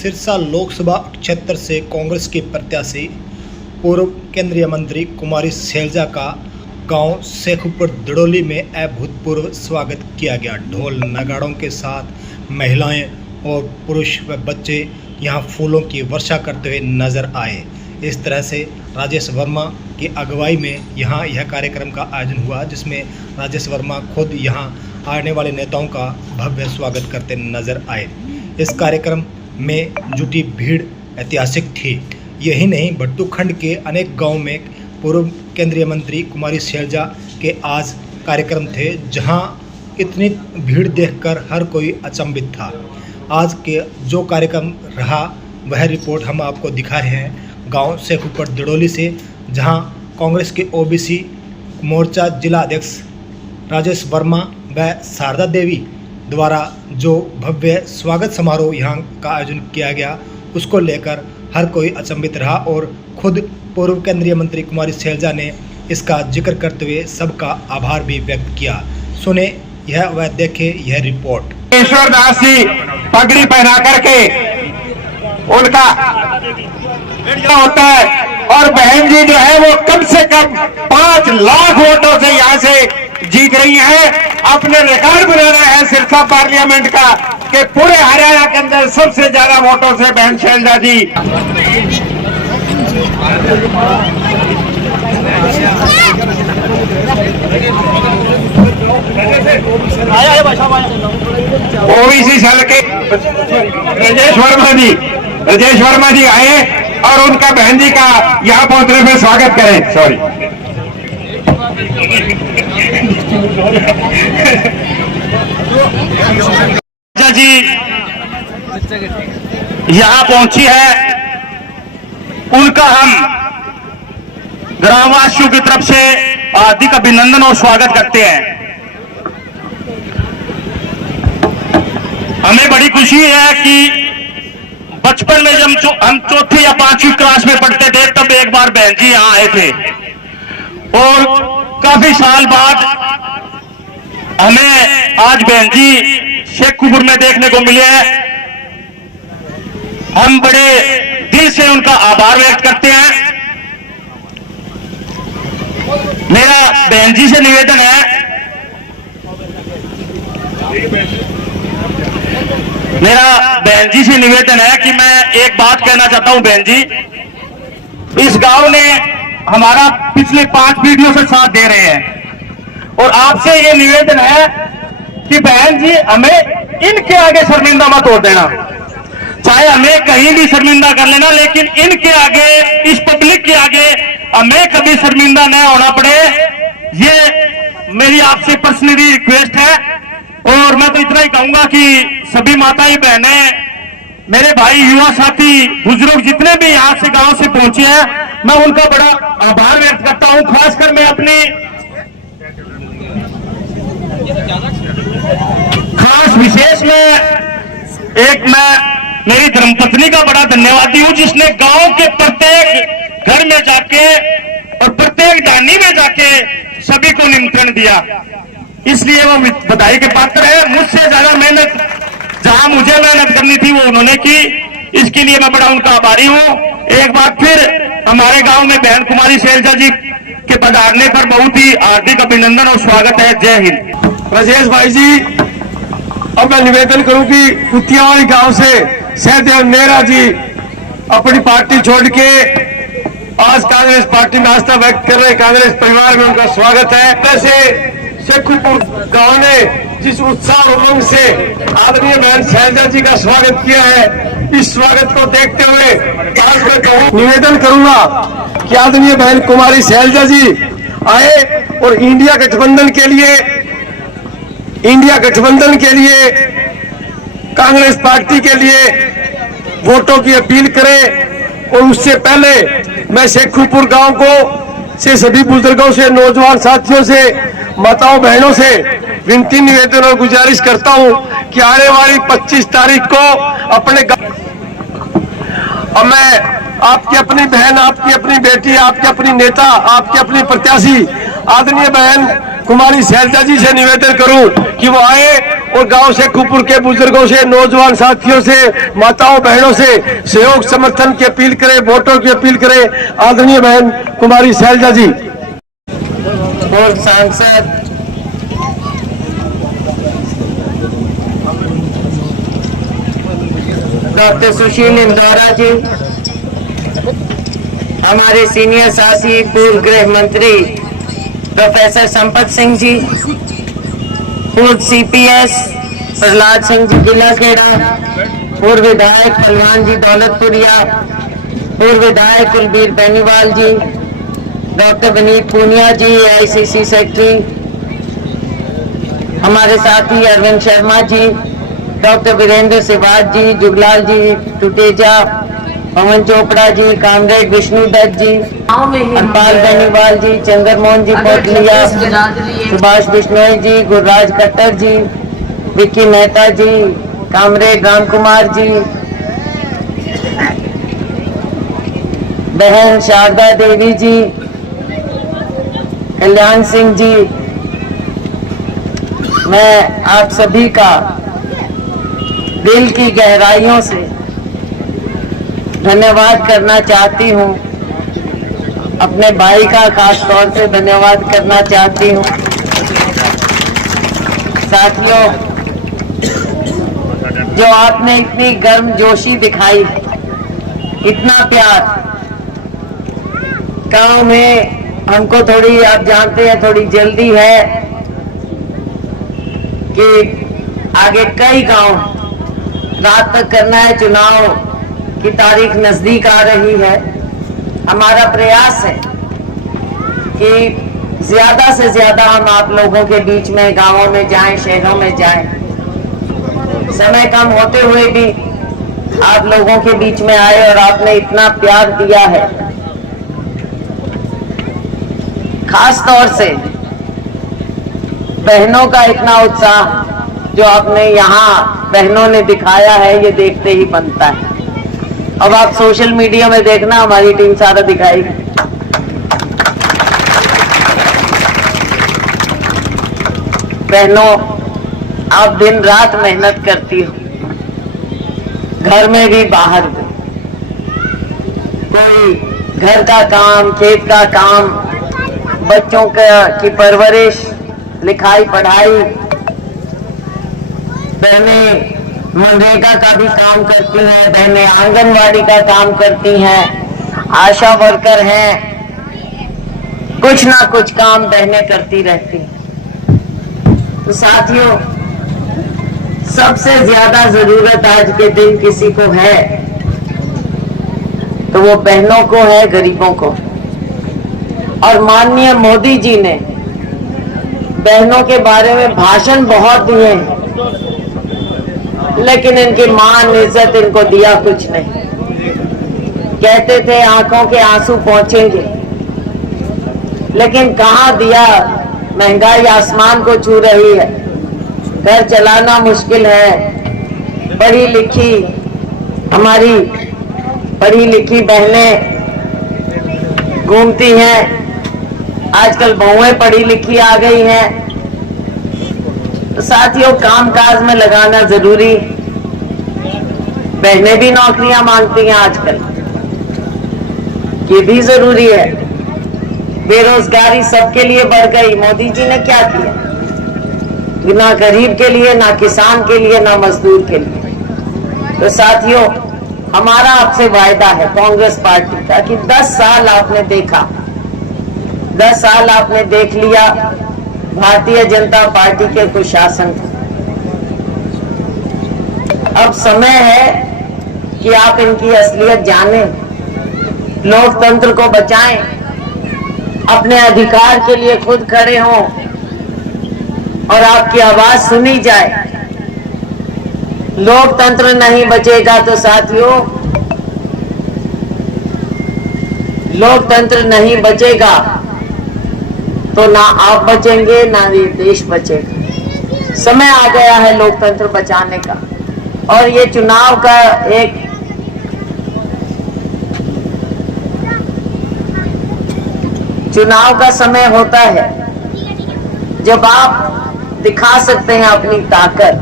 सिरसा लोकसभा क्षेत्र से कांग्रेस की प्रत्याशी पूर्व केंद्रीय मंत्री कुमारी शैलजा का गांव शेखुपुर दड़ोली में अभूतपूर्व स्वागत किया गया। ढोल नगाड़ों के साथ महिलाएं और पुरुष व बच्चे यहां फूलों की वर्षा करते हुए नजर आए। इस तरह से राजेश वर्मा की अगुवाई में यहां यह कार्यक्रम का आयोजन हुआ, जिसमें राजेश वर्मा खुद यहां आने वाले नेताओं का भव्य स्वागत करते नजर आए। इस कार्यक्रम में जुटी भीड़ ऐतिहासिक थी। यही नहीं, भट्टूखंड के अनेक गांव में पूर्व केंद्रीय मंत्री कुमारी शैलजा के आज कार्यक्रम थे, जहां इतनी भीड़ देखकर हर कोई अचंभित था। आज के जो कार्यक्रम रहा वह रिपोर्ट हम आपको दिखा रहे हैं गांव शेखुपुर दड़ोली से, जहां कांग्रेस के ओबीसी मोर्चा जिला अध्यक्ष राजेश वर्मा व शारदा देवी द्वारा जो भव्य स्वागत समारोह यहाँ का आयोजन किया गया, उसको लेकर हर कोई अचंभित रहा और खुद पूर्व केंद्रीय मंत्री कुमारी शैलजा ने इसका जिक्र करते हुए सबका आभार भी व्यक्त किया। सुने यह व देखे यह रिपोर्ट। ईश्वरदास जी पगड़ी पहना करके उनका होता है और बहन जी जो है वो कम से कम 5 लाख वोटों से यहाँ से जीत रही है। अपने रिकॉर्ड बना रहे हैं सिरसा पार्लियामेंट का कि पूरे हरियाणा के अंदर सबसे ज्यादा वोटों से बहन शैलजा जी। ओबीसी सेल के राजेश वर्मा जी आए और उनका बहन जी का यहाँ पहुंचने में स्वागत करें। सॉरी जी यहाँ पहुंची है, उनका हम ग्रामवासियों की तरफ से हार्दिक अभिनंदन और स्वागत करते हैं। हमें बड़ी खुशी है कि बचपन में जब हम चौथी या 5वीं क्लास में पढ़ते थे तब एक बार बहन जी यहाँ आए थे और काफी साल बाद हमें आज बहन जी शेखुपुर में देखने को मिले हैं। हम बड़े दिल से उनका आभार व्यक्त करते हैं। मेरा बहन जी से निवेदन है कि मैं एक बात कहना चाहता हूं। बहन जी, इस गांव ने हमारा पिछले 5 पीढ़ियों से साथ दे रहे हैं और आपसे ये निवेदन है कि बहन जी हमें इनके आगे शर्मिंदा मत हो देना। चाहे हमें कहीं भी शर्मिंदा कर लेना, लेकिन इनके आगे, इस पब्लिक के आगे हमें कभी शर्मिंदा न होना पड़े। ये मेरी आपसे पर्सनली रिक्वेस्ट है। और मैं तो इतना ही कहूंगा कि सभी माताएं बहनें, मेरे भाई, युवा साथी, बुजुर्ग जितने भी यहाँ से गांव से पहुंचे हैं, मैं उनका बड़ा आभार व्यक्त करता हूं। खासकर मैं अपनी खास विशेष में मेरी धर्मपत्नी का बड़ा धन्यवादी हूं, जिसने गांव के प्रत्येक घर में जाके और प्रत्येक डानी में जाके सभी को निमंत्रण दिया। इसलिए वो बधाई के पात्र है। मुझसे ज्यादा मेहनत जहां मुझे मेहनत करनी थी वो उन्होंने की। इसके लिए मैं बड़ा उनका आभारी हूं। एक बार फिर हमारे गांव में बहन कुमारी शैलजा जी के पधारने पर बहुत ही हार्दिक अभिनंदन और स्वागत है। जय हिंद। राजेश भाई जी, अब मैं निवेदन करूं कि कुतियावाली गांव से सहदेव नेहरा जी अपनी पार्टी छोड़ के आज कांग्रेस पार्टी में आस्था व्यक्त कर रहे कांग्रेस परिवार में उनका स्वागत है। वैसे शेखुपुर गांव ने जिस उत्साह और उमंग से आदरणीय बहन शैलजा जी का स्वागत किया है, इस स्वागत को देखते हुए आज मैं निवेदन करूंगा कि आदरणीय बहन कुमारी शैलजा जी आए और इंडिया गठबंधन के लिए कांग्रेस पार्टी के लिए वोटों की अपील करें। और उससे पहले मैं शेखुपुर गांव को से सभी बुजुर्गों से, नौजवान साथियों से, माताओं बहनों से विनती, निवेदन और गुजारिश करता हूं कि आने वाली 25 तारीख को अपने मैं आपकी अपनी बहन, आपकी अपनी बेटी, आपकी अपनी नेता, आपकी अपनी प्रत्याशी आदरणीय बहन कुमारी शैलजा जी से निवेदन करूं कि वो आए और गांव से कुपुर के बुजुर्गों से, नौजवान साथियों से, माताओं बहनों से सहयोग समर्थन की अपील करें, वोटों की अपील करें। आदरणीय बहन कुमारी शैलजा जी। पूर्व सांसद डॉक्टर सुशील इंदौरा जी, हमारे सीनियर साथी पूर्व गृह मंत्री प्रोफेसर संपत सिंह जी, पूर्व सीपीएस प्रहलाद सिंह जी जिला खेड़ा, पूर्व विधायक पहलवान जी दौलतपुरिया, पूर्व विधायक कुलबीर बेनीवाल जी, डॉक्टर विनीत पूनिया जी एआईसीसी सेक्रेटरी, हमारे साथी अरविंद शर्मा जी, डॉक्टर वीरेंद्र सिवाज जी, जुगलाल जी टुटेजा, पवन चोपड़ा जी, कामरेड विष्णु दत्त जी, हरपाल बेनीवाल जी, चंद्रमोहन जी पोटलिया, सुभाष बिश्नोई जी, गुरराज खट्टर जी, विक्की मेहता जी, कामरेड राम कुमार जी, बहन शारदा देवी जी, कल्याण सिंह जी, मैं आप सभी का दिल की गहराइयों से धन्यवाद करना चाहती हूँ। अपने भाई का खास तौर से धन्यवाद करना चाहती हूँ। साथियों, जो आपने इतनी गर्मजोशी दिखाई, इतना प्यार, गांव में हमको थोड़ी, आप जानते हैं, थोड़ी जल्दी है कि आगे कई गांव रात तक करना है, चुनाव की तारीख नजदीक आ रही है। हमारा प्रयास है कि ज्यादा से ज्यादा हम आप लोगों के बीच में, गांवों में जाएं, शहरों में जाएं। समय कम होते हुए भी आप लोगों के बीच में आए और आपने इतना प्यार दिया है। खास तौर से बहनों का इतना उत्साह जो आपने यहाँ बहनों ने दिखाया है, ये देखते ही बनता है। अब आप सोशल मीडिया में देखना, हमारी टीम सारा दिखाएगी। बहनों, आप दिन रात मेहनत करती हो, घर में भी बाहर भी। कोई घर का काम, खेत का काम, बच्चों की परवरिश, लिखाई पढ़ाई, बहनें मनरेगा का भी काम करती हैं, बहनें आंगनवाड़ी का काम करती हैं, आशा वर्कर हैं, कुछ ना कुछ काम बहनें करती रहती हैं। तो साथियों, सबसे ज्यादा जरूरत आज के दिन किसी को है तो वो बहनों को है, गरीबों को। और माननीय मोदी जी ने बहनों के बारे में भाषण बहुत दिए हैं, लेकिन इनकी मान इज्जत इनको दिया कुछ नहीं। कहते थे आंखों के आंसू पहुंचेंगे, लेकिन कहां दिया। महंगाई आसमान को छू रही है, घर चलाना मुश्किल है। पढ़ी लिखी, हमारी पढ़ी लिखी बहनें घूमती हैं, आजकल बहुएं पढ़ी लिखी आ गई हैं। तो साथियों, कामकाज में लगाना जरूरी। बहनें भी नौकरियां मांगती हैं आजकल, ये भी जरूरी है। बेरोजगारी सबके लिए बढ़ गई। मोदी जी ने क्या किया? ना गरीब के लिए, ना किसान के लिए, ना मजदूर के लिए। तो साथियों, हमारा आपसे वायदा है कांग्रेस पार्टी का कि 10 साल आपने देखा, 10 साल आपने देख लिया भारतीय जनता पार्टी के कुशासन। अब समय है कि आप इनकी असलियत जानें, लोकतंत्र को बचाएं, अपने अधिकार के लिए खुद खड़े हों और आपकी आवाज सुनी जाए। लोकतंत्र नहीं बचेगा तो साथियों, लोकतंत्र नहीं बचेगा तो ना आप बचेंगे, ना ये देश बचेगा। समय आ गया है लोकतंत्र बचाने का। और ये चुनाव का एक समय होता है जब आप दिखा सकते हैं अपनी ताकत।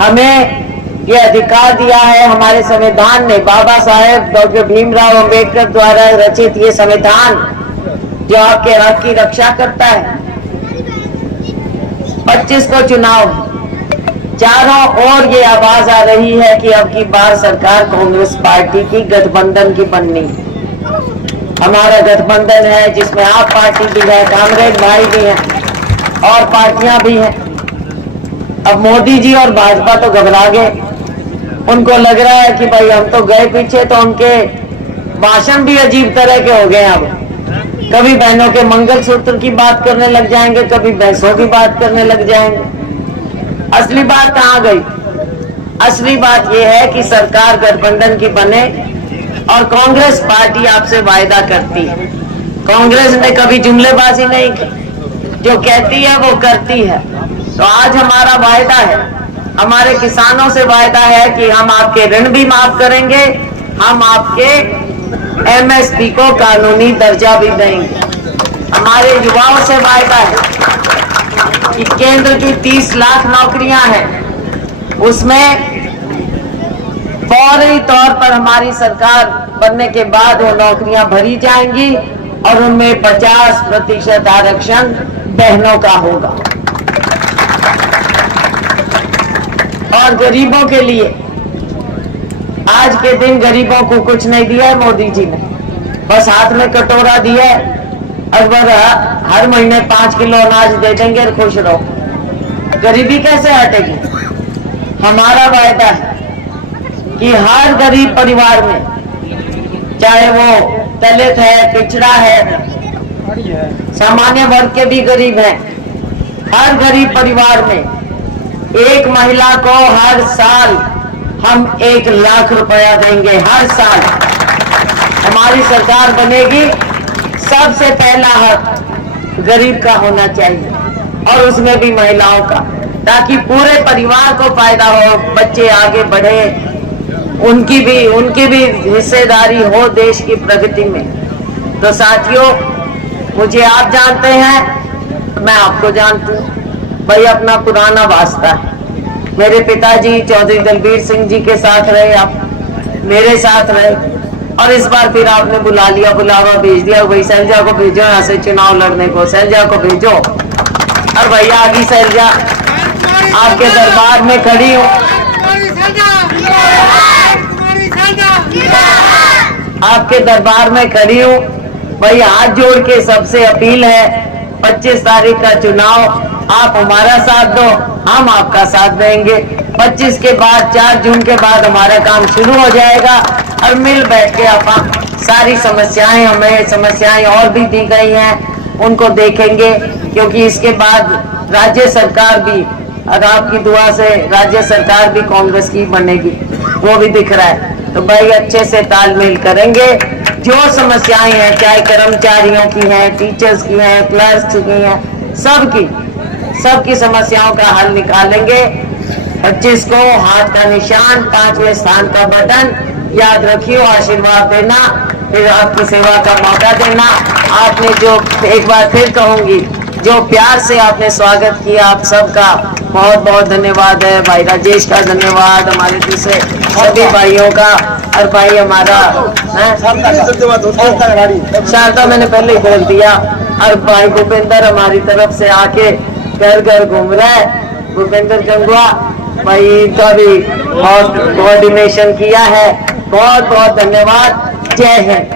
हमें ये अधिकार दिया है हमारे संविधान ने, बाबा साहेब डॉक्टर भीमराव अंबेडकर द्वारा रचित ये संविधान जो आपके हक की रक्षा करता है। 25 को चुनाव, चारों ओर ये आवाज आ रही है कि अब की बार सरकार कांग्रेस पार्टी की गठबंधन की बननी। हमारा गठबंधन है जिसमें आप पार्टी भी है, कांग्रेस भाई भी हैं और पार्टियां भी हैं। अब मोदी जी और भाजपा तो घबरा गए, उनको लग रहा है कि भाई हम तो गए पीछे, तो उनके भाषण भी अजीब तरह के हो गए। अब कभी बहनों के मंगलसूत्र की बात करने लग जाएंगे, कभी भैंसों की बात करने लग जाएंगे। असली बात कहाँ गई? असली बात यह है कि सरकार गठबंधन की बने और कांग्रेस पार्टी आपसे वायदा करती है। कांग्रेस ने कभी जुमलेबाजी नहीं की, जो कहती है वो करती है। तो आज हमारा वायदा है, हमारे किसानों से वायदा है कि हम आपके ऋण भी माफ करेंगे, हम आपके एमएसपी को कानूनी दर्जा भी देंगे। हमारे युवाओं से वायदा है कि केंद्र की 30 लाख नौकरियां हैं, उसमें फौरी तौर पर हमारी सरकार बनने के बाद वो नौकरियां भरी जाएंगी और उनमें 50% आरक्षण बहनों का होगा। और गरीबों के लिए आज के दिन गरीबों को कुछ नहीं दिया है मोदी जी ने, बस हाथ में कटोरा दिया है। अगर हर महीने 5 किलो अनाज दे देंगे और खुश रहो। गरीबी कैसे हटेगी? हमारा वायदा है कि हर गरीब परिवार में, चाहे वो दलित है, पिछड़ा है, सामान्य वर्ग के भी गरीब हैं, हर गरीब परिवार में एक महिला को हर साल हम 1 लाख रुपया देंगे। हर साल हमारी सरकार बनेगी, सबसे पहला हक गरीब का होना चाहिए और उसमें भी महिलाओं का, ताकि पूरे परिवार को फायदा हो, बच्चे आगे बढ़े, उनकी भी हिस्सेदारी हो देश की प्रगति में। तो साथियों, मुझे आप जानते हैं, मैं आपको जानती हूँ, भाई अपना पुराना वास्ता है। मेरे पिताजी चौधरी दलबीर सिंह जी के साथ रहे, आप मेरे साथ रहे, और इस बार फिर आपने बुला लिया, बुलावा भेज दिया, भाई शैलजा को भेजो यहाँ से चुनाव लड़ने को, शैलजा को भेजो। और भैया आगे शैलजा आपके दरबार में खड़ी हूँ, आपके दरबार में खड़ी हूँ भाई, हाथ जोड़ के सबसे अपील है, 25 तारीख का चुनाव आप हमारा साथ दो, हम आपका साथ देंगे। 25 के बाद 4 जून के बाद हमारा काम शुरू हो जाएगा और मिल बैठ के आप सारी समस्याएं, हमें समस्याएं और भी दी गई हैं, उनको देखेंगे, क्योंकि इसके बाद राज्य सरकार भी, और आपकी दुआ से राज्य सरकार भी कांग्रेस की बनेगी, वो भी दिख रहा है। तो भाई अच्छे से तालमेल करेंगे, जो समस्याएं हैं, चाहे कर्मचारियों की हैं, टीचर्स की हैं, क्लर्क्स की हैं, सबकी समस्याओं का हल निकालेंगे। 25 को हाथ का निशान, 5वें स्थान का बटन, याद रखियो, आशीर्वाद देना, फिर आपकी सेवा का मौका देना। आपने जो, एक बार फिर कहूंगी, जो प्यार से आपने स्वागत किया, आप सबका बहुत बहुत धन्यवाद है। भाई राजेश का धन्यवाद, हमारे दूसरे सभी भाइयों का, और भाई हमारा शारदा मैंने पहले ही बोल दिया, और भाई भूपेंद्र हमारी तरफ से आके घर घर घूम रहा है, भूपेंद्र गंगवा भाई का भी बहुत कोऑर्डिनेशन किया है। बहुत बहुत धन्यवाद। जय हिंद।